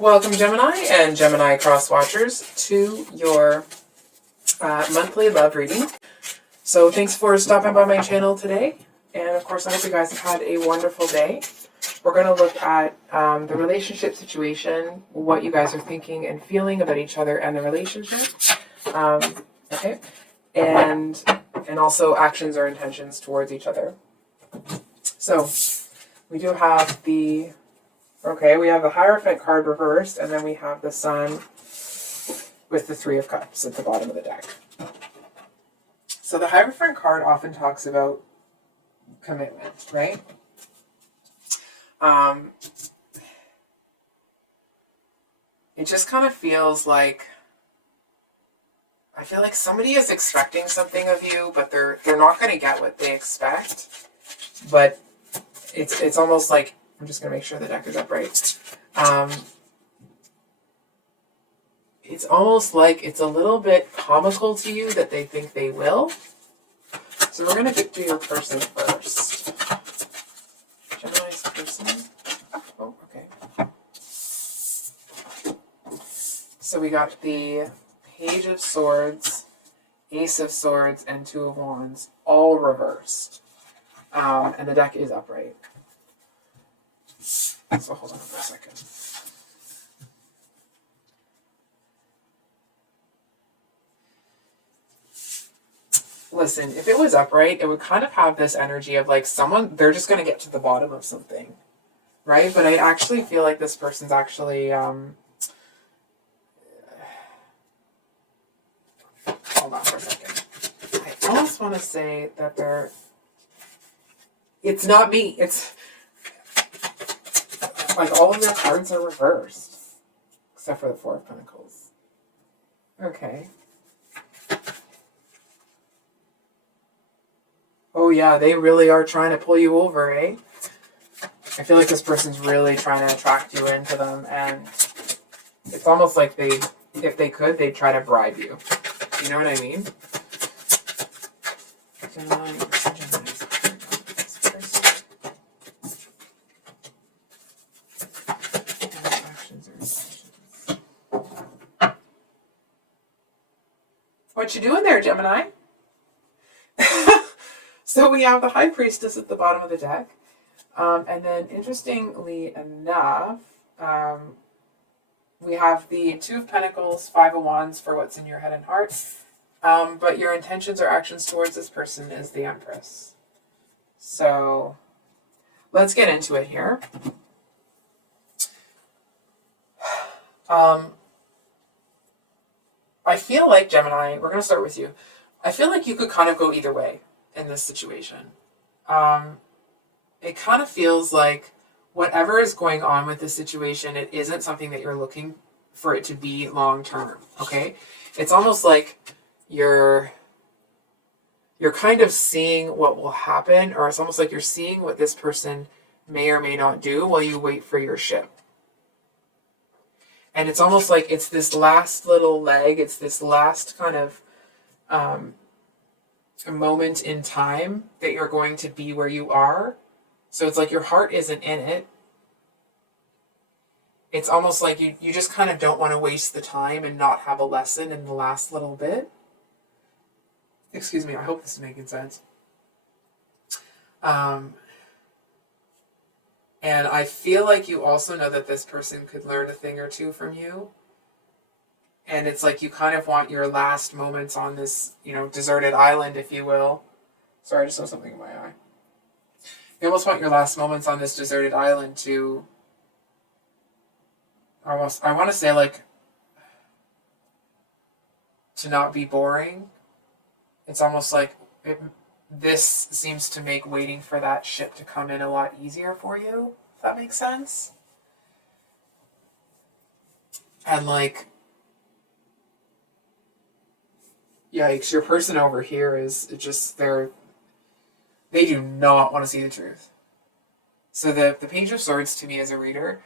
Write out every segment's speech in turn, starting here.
Welcome, Gemini and Gemini cross watchers, to your monthly love reading. So thanks for stopping by my channel today. And of course, I hope you guys have had a wonderful day. We're going to look at the relationship situation, what you guys are thinking and feeling about each other and the relationship. Okay. And also actions or intentions towards each other. So we do have we have the Hierophant card reversed, and then we have the Sun with the Three of Cups at the bottom of the deck. So the Hierophant card often talks about commitment, right? It just kind of feels like, I feel like somebody is expecting something of you, but they're not going to get what they expect. But it's almost like, I'm just going to make sure the deck is upright. It's almost like it's a little bit comical to you that they think they will. So we're going to do your person first. Gemini's person. Oh, okay. So we got the Page of Swords, Ace of Swords, and Two of Wands, all reversed. And the deck is upright. So hold on for a second. Listen, if it was upright, it would kind of have this energy of like they're just going to get to the bottom of something, right? But I actually feel like this person's actually, hold on for a second. I almost want to say that it's not me, it's like all of their cards are reversed, except for the Four of Pentacles. Okay. Oh yeah, they really are trying to pull you over, eh? I feel like this person's really trying to attract you into them, and it's almost like if they could, they'd try to bribe you. You know what I mean? What you doing there, Gemini? So we have the High Priestess at the bottom of the deck. And then, interestingly enough, we have the Two of Pentacles, Five of Wands for what's in your head and heart. But your intentions or actions towards this person is the Empress. So let's get into it here. I feel like, Gemini, we're going to start with you. I feel like you could kind of go either way in this situation. It kind of feels like whatever is going on with this situation, it isn't something that you're looking for it to be long term, okay? It's almost like you're kind of seeing what will happen, or it's almost like you're seeing what this person may or may not do while you wait for your ship. And it's almost like it's this last little leg, it's this last kind of a moment in time that you're going to be where you are. So it's like your heart isn't in it. It's almost like you just kind of don't want to waste the time and not have a lesson in the last little bit. Excuse me, I hope this is making sense. And I feel like you also know that this person could learn a thing or two from you. And it's like you kind of want your last moments on this, deserted island, if you will. Sorry, I just saw something in my eye. You almost want your last moments on this deserted island to I want to say, like, to not be boring. It's almost like this seems to make waiting for that ship to come in a lot easier for you, if that makes sense. And like, yikes, your person over here is just, they do not want to see the truth. So the Page of Swords to me as a reader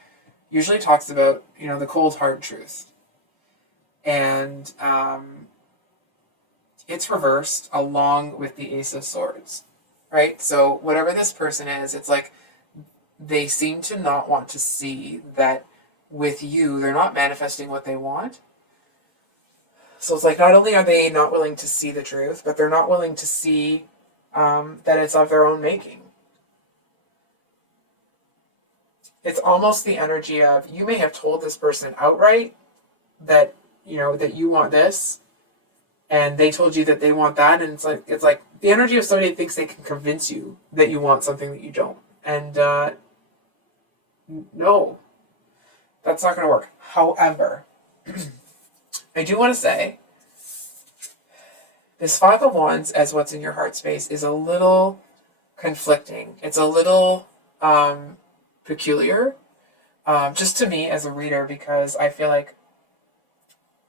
usually talks about, the cold hard truth. And it's reversed along with the Ace of Swords, right? So whatever this person is, it's like they seem to not want to see that with you. They're not manifesting what they want. So it's like, not only are they not willing to see the truth, but they're not willing to see that it's of their own making. It's almost the energy of, you may have told this person outright that, that you want this, and they told you that they want that, and it's like the energy of somebody that thinks they can convince you that you want something that you don't. And no, that's not going to work. However, I do want to say, this Five of Wands as what's in your heart space is a little conflicting. It's a little peculiar, just to me as a reader, because I feel like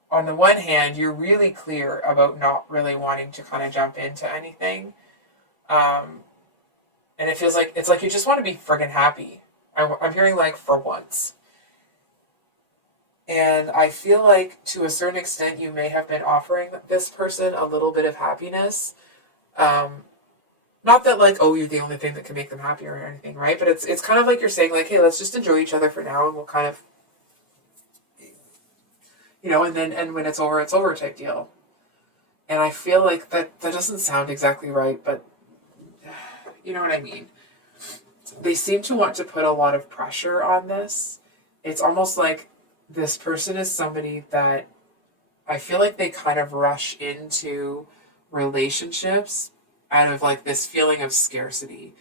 on the one hand, you're really clear about not really wanting to kind of jump into anything. And it feels like, it's like you just want to be friggin' happy. I'm hearing like for once. And I feel like to a certain extent, you may have been offering this person a little bit of happiness. Not that like, oh, you're the only thing that can make them happy or anything, right? But it's kind of like you're saying like, hey, let's just enjoy each other for now, and we'll kind of, and when it's over type deal. And I feel like that doesn't sound exactly right, but you know what I mean. They seem to want to put a lot of pressure on this. It's almost like this person is somebody that I feel like they kind of rush into relationships out of like this feeling of scarcity.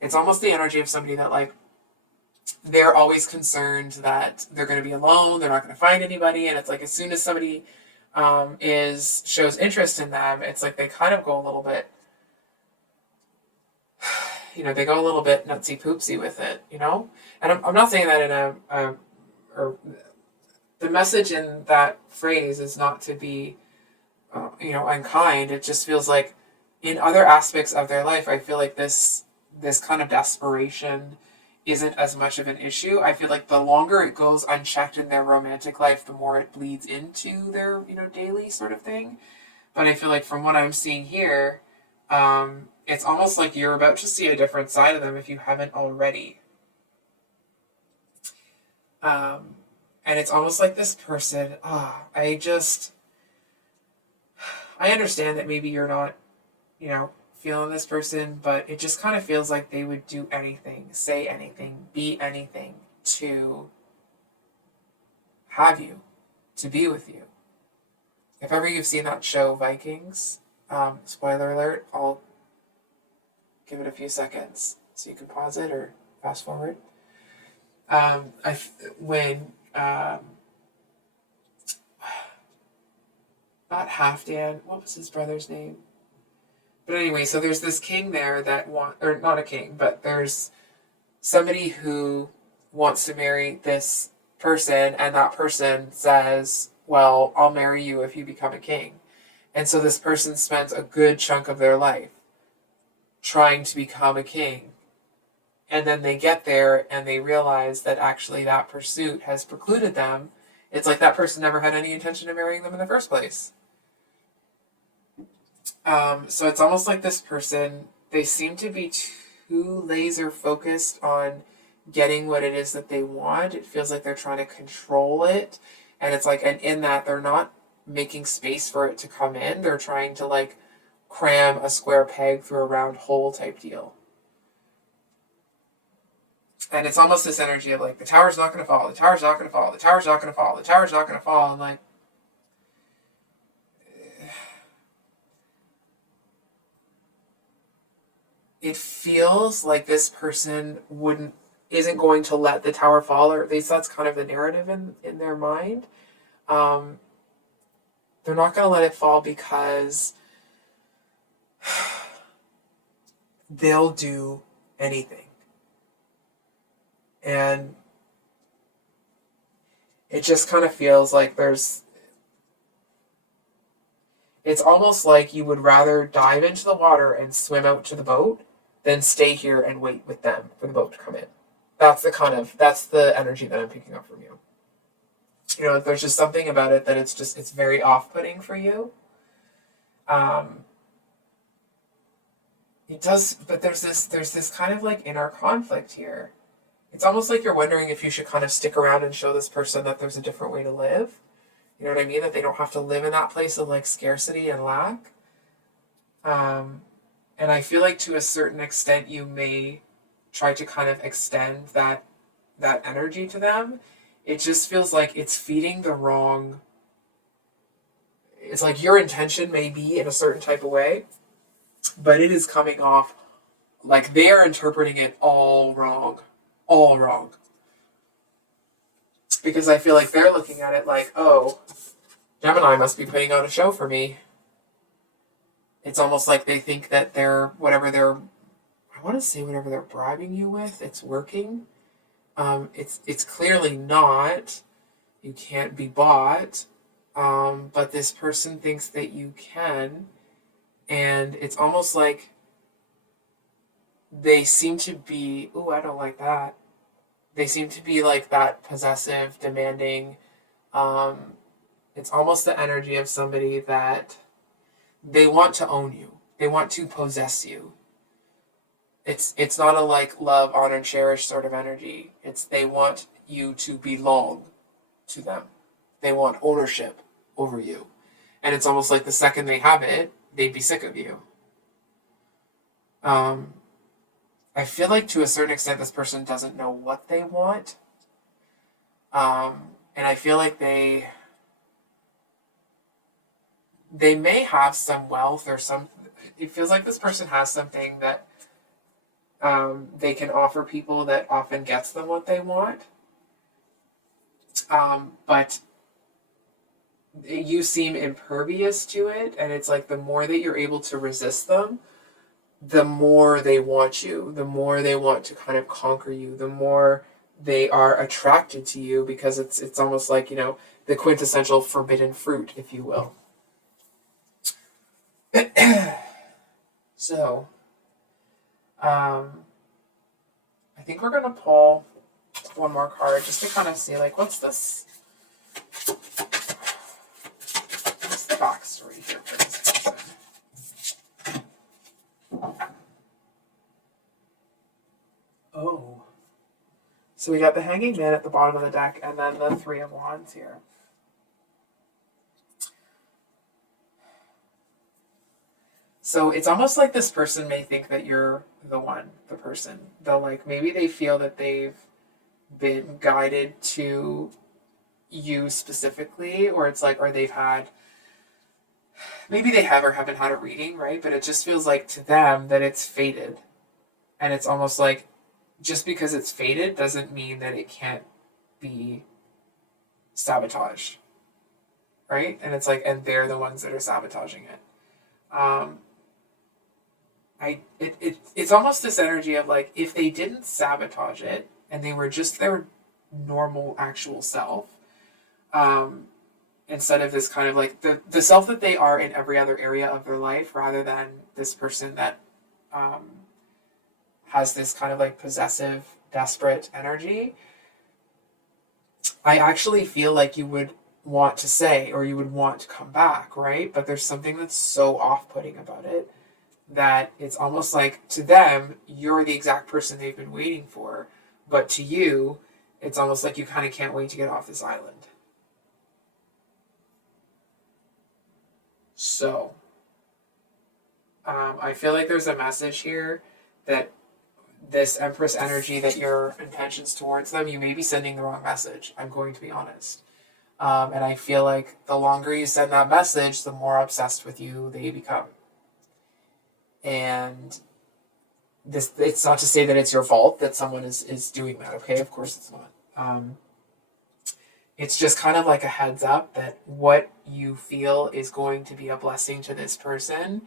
It's almost the energy of somebody that like, they're always concerned that they're going to be alone, they're not going to find anybody, and it's like as soon as somebody shows interest in them, it's like they kind of go a little bit, they go a little bit nutsy poopsy with it, And I'm not saying that in or the message in that phrase is not to be, unkind. It just feels like in other aspects of their life, I feel like this kind of desperation isn't as much of an issue. I feel like the longer it goes unchecked in their romantic life, the more it bleeds into their, daily sort of thing. But I feel like from what I'm seeing here, it's almost like you're about to see a different side of them if you haven't already. And it's almost like this person, I understand that maybe you're not, feeling this person, but it just kind of feels like they would do anything, say anything, be anything to have you, to be with you. If ever you've seen that show Vikings, spoiler alert, I'll give it a few seconds so you can pause it or fast forward. When not Halfdan, what was his brother's name? But anyway, so there's this king there that or not a king, but there's somebody who wants to marry this person, and that person says, well, I'll marry you if you become a king. And so this person spends a good chunk of their life trying to become a king. And then they get there and they realize that actually that pursuit has precluded them. It's like that person never had any intention of marrying them in the first place. So it's almost like this person, they seem to be too laser focused on getting what it is that they want. It feels like they're trying to control it. And it's like, and in that, they're not making space for it to come in. They're trying to like cram a square peg through a round hole type deal. And it's almost this energy of like, the tower's not going to fall, the tower's not going to fall, the tower's not going to fall, the tower's not going to fall. And like, it feels like this person isn't going to let the tower fall, or at least that's kind of the narrative in their mind. They're not going to let it fall because they'll do anything. And it just kind of feels like it's almost like you would rather dive into the water and swim out to the boat than stay here and wait with them for the boat to come in. That's the energy that I'm picking up from you. There's just something about it that it's very off-putting for you. It does, but there's this kind of like inner conflict here. it's almost like you're wondering if you should kind of stick around and show this person that there's a different way to live. You know what I mean? That they don't have to live in that place of like scarcity and lack. And I feel like to a certain extent you may try to kind of extend that energy to them. It just feels like it's feeding the wrong. It's like your intention may be in a certain type of way, but it is coming off like they are interpreting it all wrong. All wrong. Because I feel like they're looking at it like, oh, Gemini must be putting on a show for me. It's almost like they think that I want to say whatever they're bribing you with, it's working. It's clearly not. You can't be bought. But this person thinks that you can. And it's almost like they seem to be, ooh, I don't like that. They seem to be like that possessive, demanding. It's almost the energy of somebody that they want to own you. They want to possess you. It's not a like love, honor, cherish sort of energy. It's they want you to belong to them. They want ownership over you. And it's almost like the second they have it, they'd be sick of you. I feel like to a certain extent this person doesn't know what they want. And I feel like they may have some wealth or some. It feels like this person has something that they can offer people that often gets them what they want. But you seem impervious to it, and it's like the more that you're able to resist them, the more they want you, the more they want to kind of conquer you, the more they are attracted to you, because it's almost like, you know, the quintessential forbidden fruit, if you will. So, I think we're going to pull one more card just to kind of see, like, what's this? What's the backstory here for this person? Oh. So we got the Hanging Man at the bottom of the deck, and then the Three of Wands here. So it's almost like this person may think that you're the person. They'll like, maybe they feel that they've been guided to you specifically, or it's like, or they've had, maybe they have or haven't had a reading, right? But it just feels like to them that it's fated. And it's almost like, just because it's fated doesn't mean that it can't be sabotaged, right? And it's like, and they're the ones that are sabotaging it. It's almost this energy of like, if they didn't sabotage it and they were just their normal actual self, instead of this kind of like the self that they are in every other area of their life, rather than this person that has this kind of like possessive, desperate energy, I actually feel like you would want to say, or you would want to come back, right? But there's something that's so off-putting about it that it's almost like to them, you're the exact person they've been waiting for. But to you, it's almost like you kind of can't wait to get off this island. So, I feel like there's a message here that this Empress energy, that your intentions towards them, you may be sending the wrong message. I'm going to be honest. And I feel like the longer you send that message, the more obsessed with you they become. And it's not to say that it's your fault that someone is doing that, okay? Of course it's not. It's just kind of like a heads up that what you feel is going to be a blessing to this person,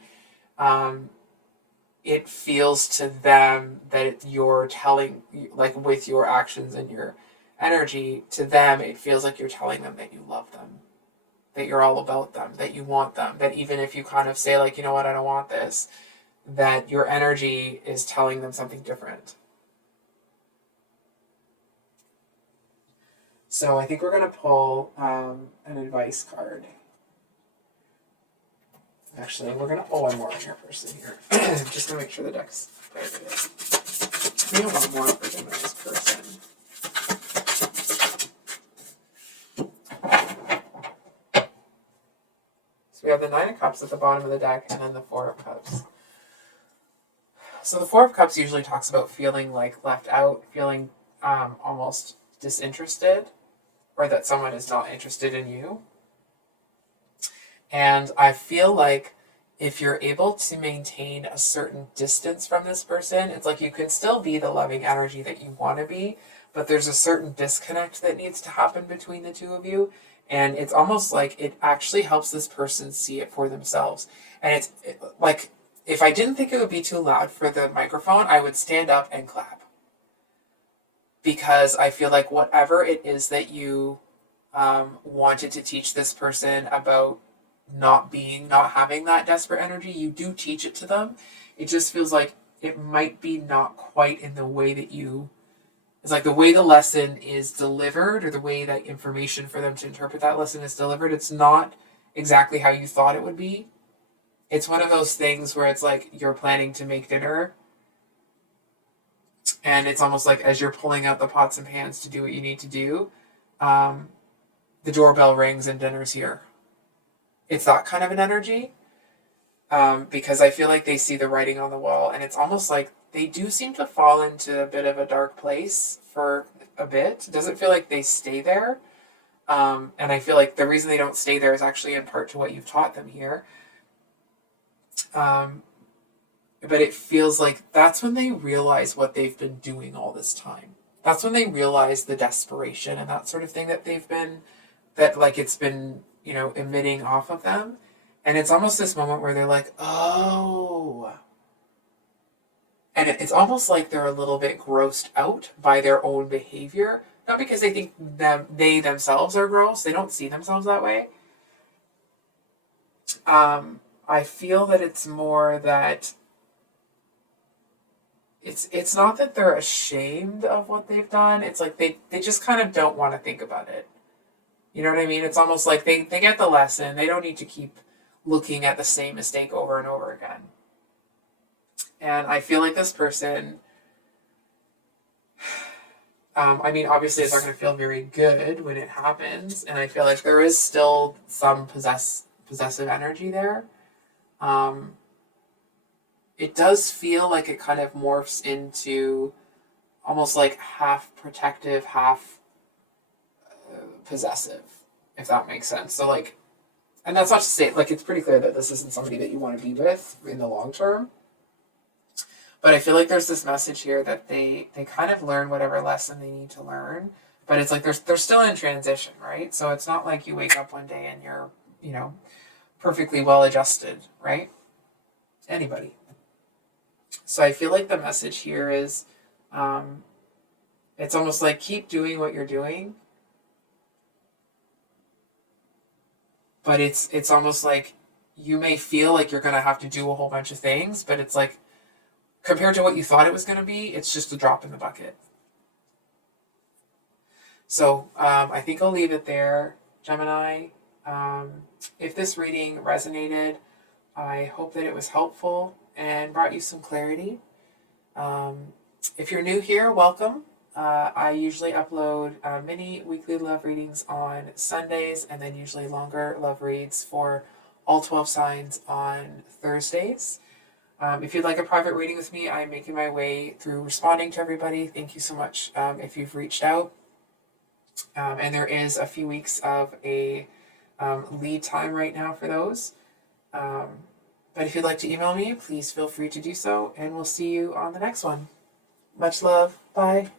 it feels to them that you're telling, like with your actions and your energy, to them it feels like you're telling them that you love them, that you're all about them, that you want them, that even if you kind of say like, you know what, I don't want this, that your energy is telling them something different. So I think we're going to pull an advice card. Actually, we're going to pull one more on your person here. Just to make sure the deck's where it is. We have one more for Gemini's person. So we have the Nine of Cups at the bottom of the deck, and then the Four of Cups. So the Four of Cups usually talks about feeling like left out, feeling almost disinterested, or that someone is not interested in you. And I feel like if you're able to maintain a certain distance from this person, it's like you can still be the loving energy that you want to be, but there's a certain disconnect that needs to happen between the two of you. And it's almost like it actually helps this person see it for themselves. And like, if I didn't think it would be too loud for the microphone, I would stand up and clap. Because I feel like whatever it is that you wanted to teach this person about not having that desperate energy, you do teach it to them. It just feels like it might be not quite in the way that it's like the way the lesson is delivered, or the way that information for them to interpret that lesson is delivered, it's not exactly how you thought it would be. It's one of those things where it's like you're planning to make dinner, and it's almost like as you're pulling out the pots and pans to do what you need to do, the doorbell rings and dinner's here. It's that kind of an energy, because I feel like they see the writing on the wall, and it's almost like they do seem to fall into a bit of a dark place for a bit. It doesn't feel like they stay there. And I feel like the reason they don't stay there is actually in part to what you've taught them here. But it feels like that's when they realize what they've been doing all this time. That's when they realize the desperation and that sort of thing that it's been, emitting off of them. And it's almost this moment where they're like, oh. And it's almost like they're a little bit grossed out by their own behavior. Not because they think they themselves are gross. They don't see themselves that way. I feel that it's more that it's not that they're ashamed of what they've done. It's like they just kind of don't want to think about it. You know what I mean? It's almost like they get the lesson. They don't need to keep looking at the same mistake over and over again. And I feel like this person, obviously it's not going to feel very good when it happens. And I feel like there is still some possessive energy there. It does feel like it kind of morphs into almost like half protective, half possessive, if that makes sense. So like, and that's not to say, like, it's pretty clear that this isn't somebody that you want to be with in the long term. But I feel like there's this message here that they kind of learn whatever lesson they need to learn. But it's like they're still in transition, right? So it's not like you wake up one day and you're, perfectly well adjusted, right? Anybody. So I feel like the message here is, it's almost like keep doing what you're doing. But it's almost like you may feel like you're going to have to do a whole bunch of things, but it's like, compared to what you thought it was going to be, it's just a drop in the bucket. So I think I'll leave it there, Gemini. If this reading resonated, I hope that it was helpful and brought you some clarity. If you're new here, welcome. I usually upload mini weekly love readings on Sundays, and then usually longer love reads for all 12 signs on Thursdays. If you'd like a private reading with me, I'm making my way through responding to everybody. Thank you so much if you've reached out. And there is a few weeks of a lead time right now for those. But if you'd like to email me, please feel free to do so, and we'll see you on the next one. Much love. Bye.